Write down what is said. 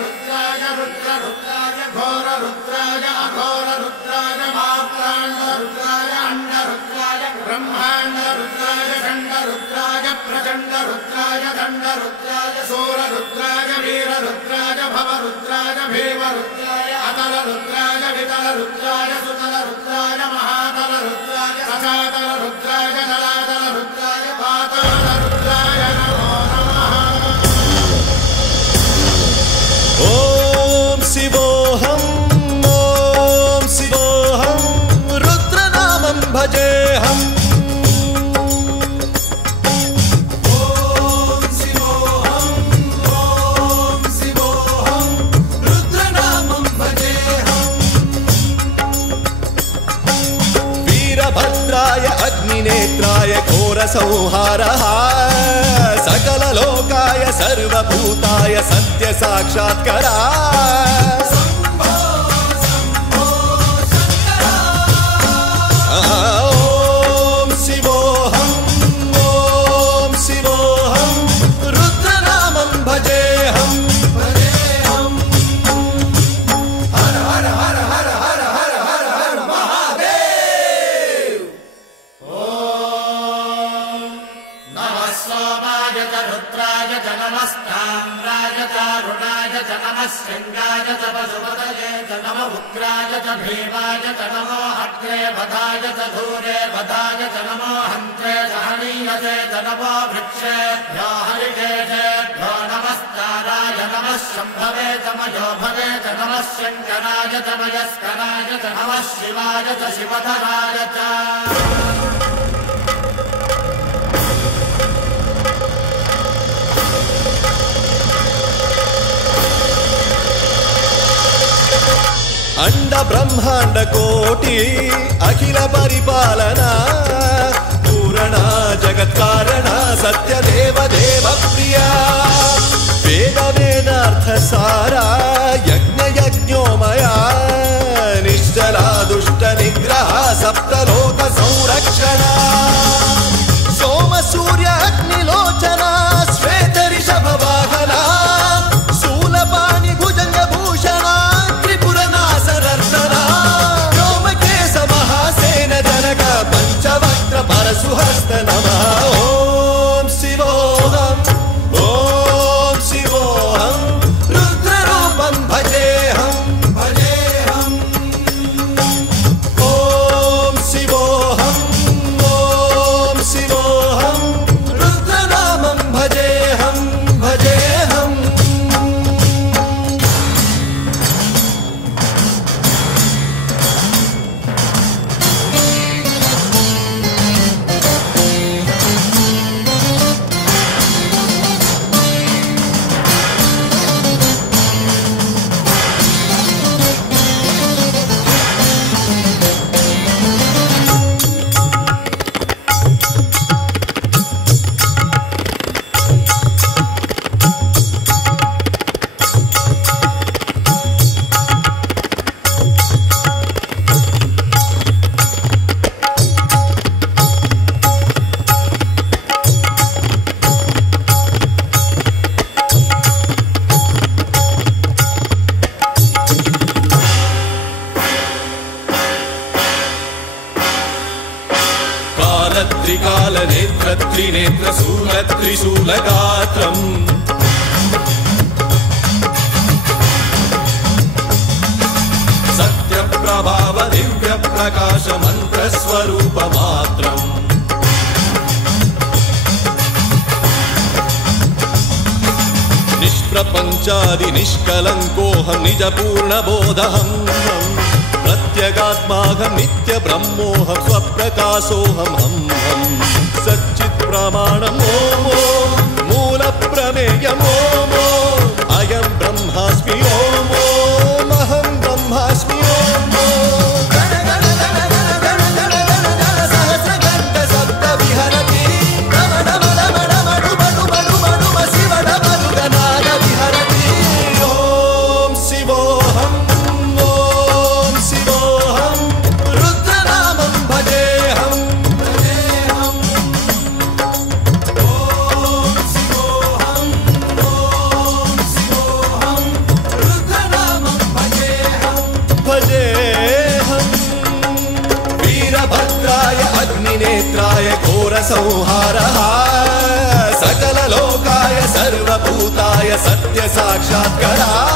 रुद्राय रुद्र रुद्राय घोर रुद्राय अघोर रुद्राय मात्राण्ड रुद्राय अंड रुद्राय ब्रह्मांड रुद्राय खंड रुद्राय प्रचंड रुद्राय दंड रुद्राय सूर रुद्राय वीर रुद्राय भव रुद्राय भीम रुद्राय अतल रुद्राय वितल रुद्राय सुतल रुद्राय महातल रुद्राय सचातल रुद्राय जलातल रुद्राय पाताल रुद्राय नमो नमः। ओम शिवोऽहं रुद्रनामं भजेऽहम्। अग्निनेत्राय घोरसंहारः सकललोकाय सर्वभूताय सत्यसाक्षात्कारः। ॐ शिवोऽहं रुद्रनामं भजेऽहम्। हर हर हर हर हर हर हर हर महादेव। सोमाय च रुद्राय च नमस्ताम्राय च अरुणाय च नमः शृङ्गाय च पशुपतये च नमः उग्राय च भीमाय च नमो अग्रे वधाय च धूरे वधाय च नमो हन्त्रे च हनीयसे च नमो वृक्षेभ्यो हरिकेशेभ्यो नमस्काराय नमः शम्भवे च मयोभवे च नमः शङ्कराय च मयस्कराय च नमः शिवाय च शिवधराय च। अंड ब्रह्मांड कोटि अखिल परिपालना पूरणा जगत्कारणा सत्यदेव देव प्रिया वेद वेदार्थ सारा यज्ञ यज्ञोमया निश्चला दुष्ट निग्रह सप्तलोक संरक्षणा सोम सूर्य अग्निलोचना श्वेत ऋषभ वाहना शूलपाणि भुजंग भूषणा पंचवक्त्र परशुहस्त नमः। ओम शिवोऽहं रुद्ररूपं भजेऽहम्। ओम शिवोऽहं रुद्रनामं भजेऽहम्। त्रिकालनेत्र त्रिनेत्र शूलत्रिशूलगात्रम् सत्यप्रभाव दिव्यप्रकाश मन्त्रस्वरूपमात्रम् निष्प्रपञ्चादि निष्कलङ्कोऽहं निजपूर्णबोधहं प्रत्यगात्माहं नित्यब्रह्मोऽहं स्वप्रकाशोऽहं सच्चित् प्रमाणम् ओम मूलप्रमेयम् ओम अयं ब्रह्मास्मि ओम अहं ब्रह्मास्मि ओम सहस्रघण्ट शब्द विहरति शिवडमरुगनाद विहरति। ओम शिवोऽहं रुद्रनामं भजेऽहम्। ओम शिवोऽहं घोर संहारः सकल लोकाय सर्वभूताय सत्य साक्षात्कारः